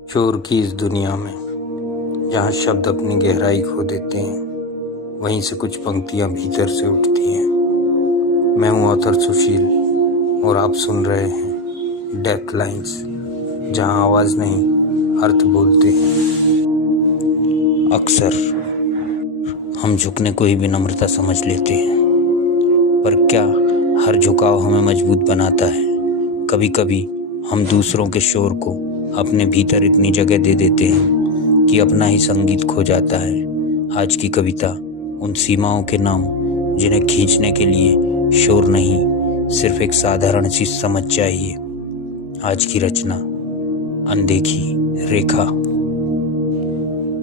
शोर की इस दुनिया में जहाँ शब्द अपनी गहराई खो देते हैं, वहीं से कुछ पंक्तियाँ भीतर से उठती हैं। मैं हूँ ऑथर सुशील और आप सुन रहे हैं डेप्थ लाइन्स, जहाँ आवाज़ नहीं अर्थ बोलते हैं। अक्सर हम झुकने को ही विनम्रता समझ लेते हैं, पर क्या हर झुकाव हमें मजबूत बनाता है? कभी कभी हम दूसरों के शोर को अपने भीतर इतनी जगह दे देते हैं कि अपना ही संगीत खो जाता है। आज की कविता उन सीमाओं के नाम जिन्हें खींचने के लिए शोर नहीं, सिर्फ एक साधारण सी समझ चाहिए। आज की रचना अनदेखी रेखा।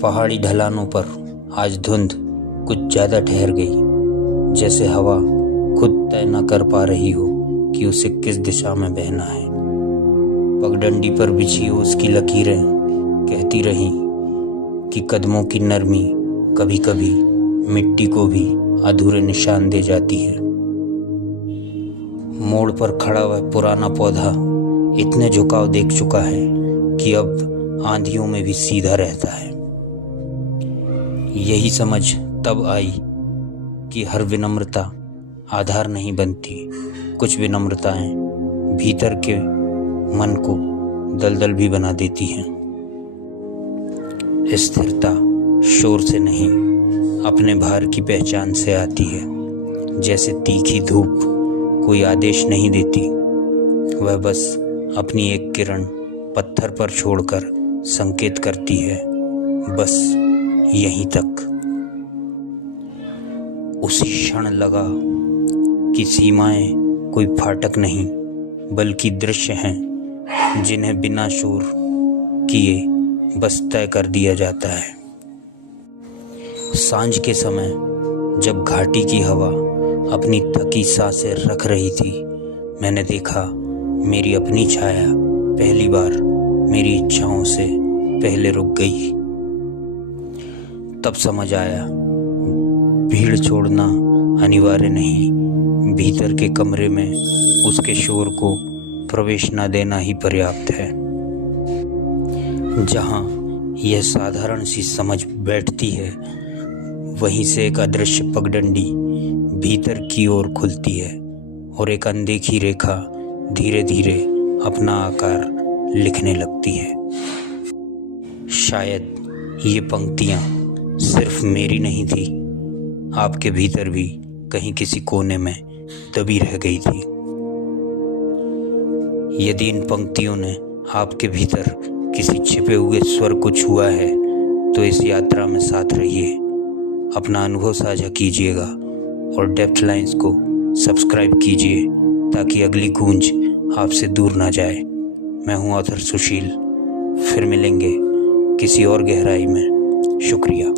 पहाड़ी ढलानों पर आज धुंध कुछ ज्यादा ठहर गई, जैसे हवा खुद तय न कर पा रही हो कि उसे किस दिशा में बहना है। पगडंडी पर बिछी उसकी लकीरें कहती रही कि कदमों की नरमी कभी कभी मिट्टी को भी अधूरे निशान दे जाती है। मोड़ पर खड़ा वह पुराना पौधा इतने झुकाव देख चुका है कि अब आंधियों में भी सीधा रहता है। यही समझ तब आई कि हर विनम्रता आधार नहीं बनती। कुछ विनम्रताएं भीतर के मन को दलदल भी बना देती हैं। स्थिरता शोर से नहीं, अपने भार की पहचान से आती है। जैसे तीखी धूप कोई आदेश नहीं देती, वह बस अपनी एक किरण पत्थर पर छोड़कर संकेत करती है, बस यहीं तक। उसी क्षण लगा कि सीमाएं कोई फाटक नहीं, बल्कि दृश्य हैं जिन्हें बिना शोर किए बस तय कर दिया जाता है। सांझ के समय जब घाटी की हवा अपनी थकी सांसें रख रही थी, मैंने देखा मेरी अपनी छाया पहली बार मेरी इच्छाओं से पहले रुक गई। तब समझ आया भीड़ छोड़ना अनिवार्य नहीं, भीतर के कमरे में उसके शोर को प्रवेश न देना ही पर्याप्त है। जहाँ यह साधारण सी समझ बैठती है, वहीं से एक अदृश्य पगडंडी भीतर की ओर खुलती है और एक अनदेखी रेखा धीरे धीरे अपना आकार लिखने लगती है। शायद ये पंक्तियाँ सिर्फ मेरी नहीं थी, आपके भीतर भी कहीं किसी कोने में दबी रह गई थी। यदि इन पंक्तियों ने आपके भीतर किसी छिपे हुए स्वर को छुआ है, तो इस यात्रा में साथ रहिए, अपना अनुभव साझा कीजिएगा और डेप्थ लाइन्स को सब्सक्राइब कीजिए ताकि अगली गूंज आपसे दूर ना जाए। मैं हूँ ऑथर सुशील, फिर मिलेंगे किसी और गहराई में। शुक्रिया।